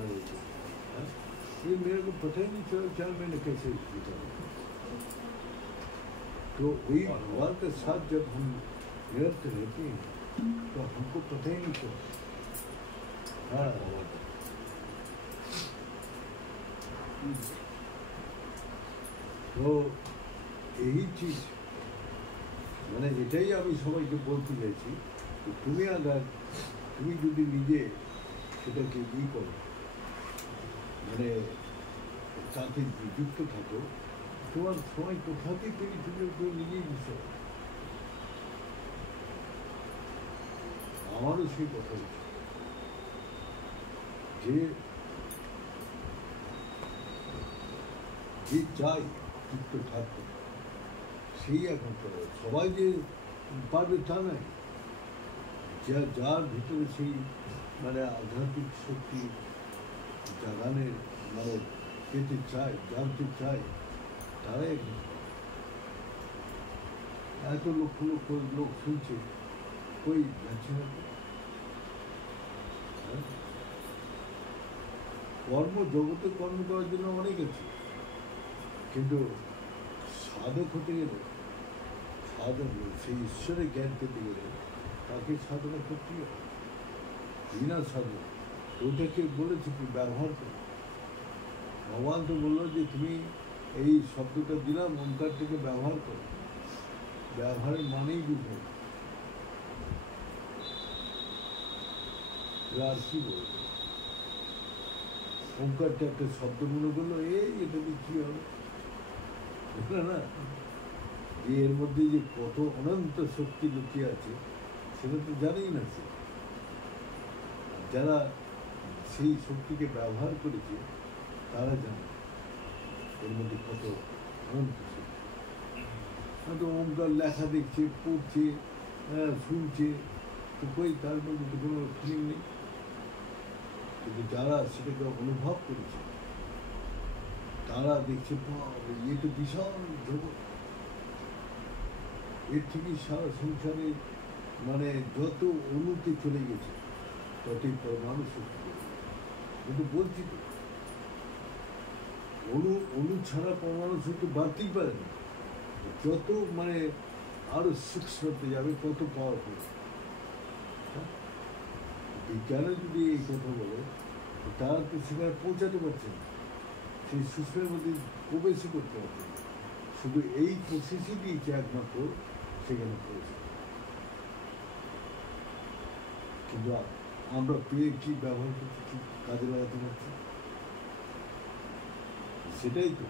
ये मेरे को पता ही नहीं चला चल मैंने कैसे जीता। तो वही भगवान के साथ जब हम निरत रहते हैं तो हमको पता ही नहीं चलता। हाँ तो यही चीज মানে এটাই আমি সবাইকে বলতে চাইছি যে তুমি আবার তুমি যদি নিজে সেটাকে ই করো মানে সাথে যুক্ত থাকো তোমার সময় কোথাতেই তুমি তুমি নিজেই বুঝতে পারো। আমারও সেই কথা হচ্ছে যে চাই যুক্ত থাকতে সেই এখন করে সবাই যে পারবে তা নয়, যার ভিতরে সেই মানে আধ্যাত্মিক শক্তি জাগানের মানে পেতে চায় জানতে চায় তারাই এখন এত লক্ষ লক্ষ লোক শুনছে কই যাচ্ছে না। কর্ম জগতে কর্ম করার জন্য অনেক আছে, কিন্তু সাধক হতে গেলে সাধন সেই ঈশ্বরের জ্ঞান পেতে গেলে তাকে সাধনা করতে হবে। বিনা সাধনা ওইটাকে বলেছে কি ব্যবহার করো। ভগবান তো বললো যে তুমি এই শব্দটা দিলাম ওঙ্কার থেকে ব্যবহার করো, ব্যবহারের মানেই বুঝবে। আর কি বলবো, ওঙ্কারটা একটা শব্দ মনে করলো এটা দিয়ে কী হবে না, যে এর মধ্যে যে কত অনন্ত শক্তি লুকিয়ে আছে সেটা তো জানেই না। সে যারা সেই শক্তিকে ব্যবহার করেছে তারা জানে এর মধ্যে কত অনন্ত শক্তি। হয়তো ওঙ্কার লেখা দেখছে, পড়ছে, শুনছে, তো কই তার মধ্যে তো কোনো ফিলিং নেই। কিন্তু যারা সেটাকে অনুভব করেছে তারা দেখছে এ তো বিশাল জগৎ, এর থেকে সারা সংসারে মানে যত অণুতে চলে গেছে ততই পরমাণু শক্তি। কিন্তু বলছি তো অণু ছাড়া পরমাণু শক্তি বাড়তেই পারে না। যত মানে আরো সূক্ষ্মতে যাবে তত পাওয়ারফুল। বিজ্ঞানে যদি এই কথা বলে তারা তো সেখানে পৌঁছাতে পারছে না, সেই সূক্ষ্মের মধ্যে প্রবেশই করতে পারছে না। শুধু এই প্রসেসই দিয়েছে একমাত্র সেখানে পৌঁছে। কিন্তু আমরা পেয়ে কি ব্যবহার করছি, কি কাজে লাগাতে পারছি, সেটাই তো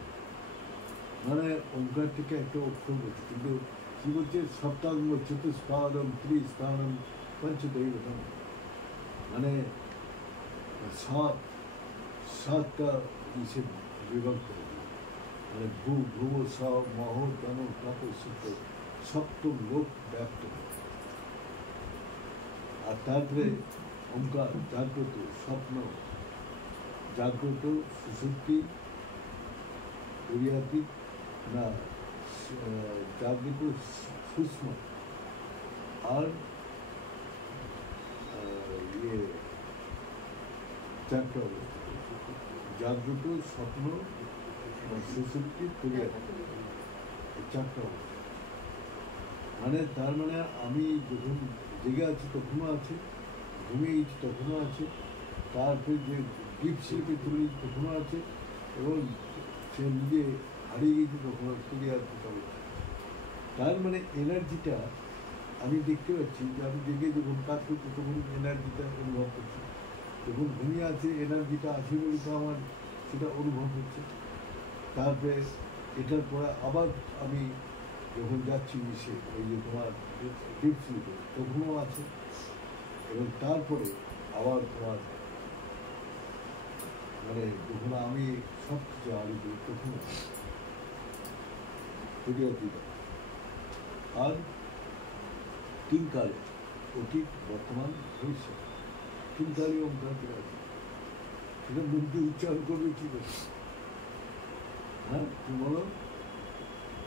মানে ওঙ্কার থেকে একটা অক্ষর বলছে। কিন্তু কি বলছে সপ্তাহ চতুষ্পাদম ত্রিস্থানম পঞ্চদৈবতম, মানে সাতটা ইসে বিভক্ত হবে। মানে ভুব সব মহ তন তপ সূত্র সপ্তম লোক ব্যাপ্ত। আর তারপরে ওঙ্কার জাগ্রত স্বপ্ন, জাগ্রত সুষুপ্তি তুরিয়াতি না জাগ্রত সূক্ষ্ম আর ইয়ে চারটা অবস্থা, জাগ্রত স্বপ্ন সুষুপ্তি তুরিয়াতি, চারটা অবস্থা। মানে তার মানে আমি যখন জেগে আছি তখনও আছে, ঘুমিয়ে গেছি তখনও আছে, তারপরে যে ডিপ স্লিপে চলে গেছি তখনও আছে, এবং সে নিজে হারিয়ে গেছে তখনও তুরিয়াতি তবে। তার মানে এনার্জিটা আমি দেখতে পাচ্ছি যে আমি জেগে যখন কাজ করছি তখন এনার্জিটা অনুভব করছি, যখন ঘুমিয়ে আছে এনার্জিটা আছে বলে তো আমার সেটা অনুভব হচ্ছে। তারপরে এটার পরে আবার আমি যখন যাচ্ছি মিশে ওই যে তোমার ডিপ স্লিপে তখনও আছে, এবং তারপরে আবার তোমার মানে যখন আমি সব কিছু আড়ি করি তখনও তুরিয়াতিটা। আর তিনকালে অতীত বর্তমান ভবিষ্যৎ তিনকালে ওঙ্কার আছে, সেটা মুক্তি উচ্চারণ করবে কী করে? হ্যাঁ তুমি বলো।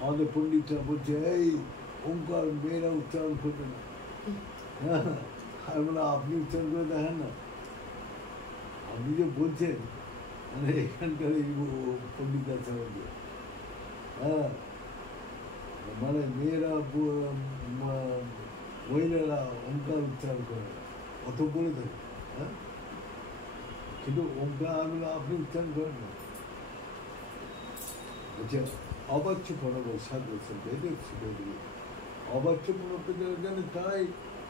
আমাদের পণ্ডিতরা বলছে এই ওঙ্কার মেয়েরা উচ্চারণ করবে না। হ্যাঁ আর বলে আপনি উচ্চারণ করে দেখেন না। আপনি যে বলছেন মানে এখানকার এই পণ্ডিত আছে আমাদের, হ্যাঁ, মানে মেয়েরা মহিলারা ওঙ্কার উচ্চারণ করে না, অত বলে থাকে, হ্যাঁ, কিন্তু ওঙ্কার আপনি উচ্চারণ করেন না। বলছে অবাচ্য প্রণবসাদ বলছেন বেদে বেদে অবাচ্য প্রণব যারা জানে তারাই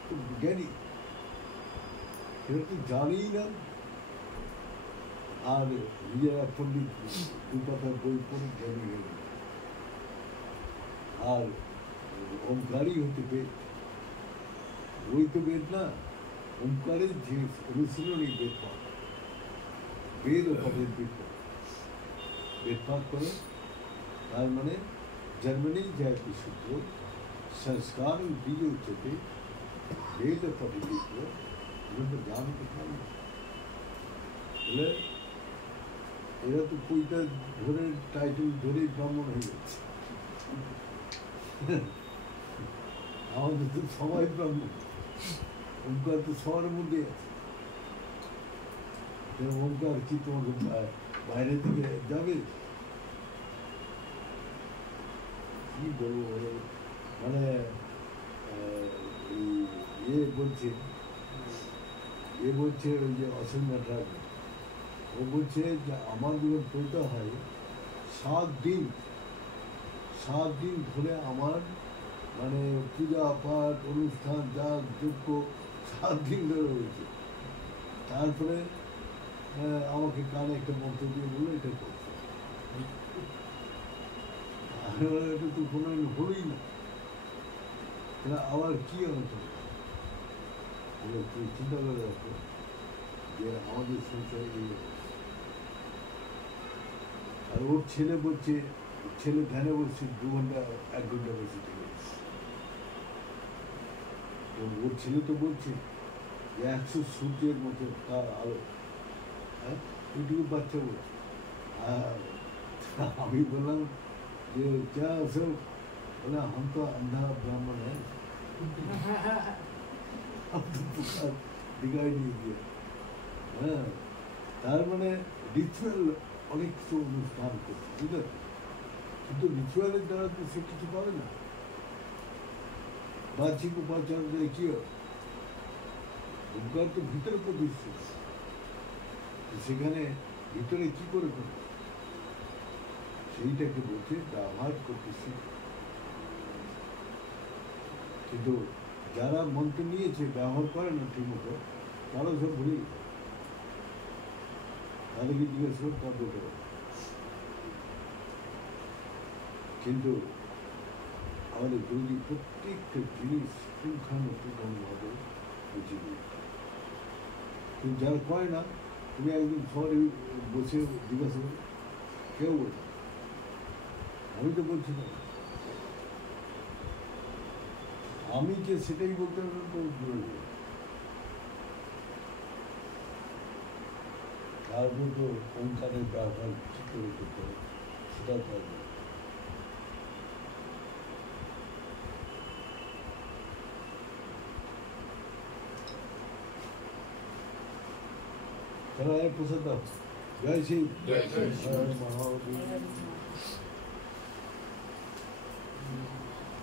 খুব জ্ঞানী, এরা তো জানেই না, আর নিজেরা পণ্ডিত দু কথা বই পড়ে জ্ঞানী হয়ে গেল। আর ওঙ্কারই হতে বেদ, বই তো বেদ না, ওঙ্কারের যে অনুশীলনই বেদ পাঠ, বেদ ও পদের বেদ পাঠ করে। তার মানে जन्मनि जयति शुद्धो संस्कार बीज उच्यते वेद पठितो ब्रह्म ज्ञान कथाम। এরা তো বইটা ধরে টাইটেল ধরেই ব্রাহ্মণ হয়ে যাচ্ছে। আমাদের তো সবাই ব্রাহ্মণ, ওঙ্কার তো সবার মধ্যে আছে। ওঙ্কার কি তোমাকে বাইরে থেকে যাবে? কি বলবো, মানে বলছে ওই যে অসীম নাটক, ও বলছে যে আমার যখন পড়তে হয় 7 দিন ধরে আমার মানে পূজা পাঠ অনুষ্ঠান যা যোগ্য 7 দিন ধরে হয়েছে। তারপরে আমাকে কানে একটা মন্ত্র দিয়ে বললো এটা করছে, এটা তো কোনো হলোই না, আবার কি অনুষ্ঠান? তুমি চিন্তা করে রাখো যে আমাদের সংসারে এই, আর ওর ছেলে বলছে, ছেলে ধ্যানে বসছে 2 ঘন্টা 1 ঘন্টা বসে থেকে, ওর ছেলে তো বলছে যে 100 সূর্যের মতো তার আলো, হ্যাঁ, এইটুকু বাচ্চা বলছে। আর আমি বললাম যে क्या सब, बोला हम तो अंधा ब्राह्मण है, हम तो पुकार दिखाई नहीं दिया। হ্যাঁ, তার মানে রিচুয়াল অনেক কিছু অনুষ্ঠান করছে, ঠিক আছে, কিন্তু রিচুয়ালের দ্বারা তো সে কিছু পাবে না। বাহ্যিক উপাচার দিয়ে কি হয়, ওঙ্কার তো ভিতরে প্রতিষ্ঠিত, সেখানে ভিতরে কি করে করবে সেইটাকে বলছে ব্যবহার করতেছি। কিন্তু যারা মন্ত্র নিয়েছে ব্যবহার করে না ঠিক মতো, তারা সব ভুলে গেছে। তাদেরকে জিজ্ঞেস করো, তা বলতে পারে। কিন্তু আমাদের গুরুজি প্রত্যেকটা জিনিস পুঙ্খানুপুঙ্খভাবে বুঝিয়ে দিয়েছে। কিন্তু যারা করে না, তুমি একদিন শহরে বসে জিজ্ঞাসা করো, কেউ বলবে আমি তো বলছি না, আমি যে সেটাই বলতে পারবো তো দূরে। তারপর তো ওঙ্কারের ব্যবহার কী করে করতে হবে সেটাও পারবে। তারা প্রসাদ দাও। জয় শ্রী মহাদেব।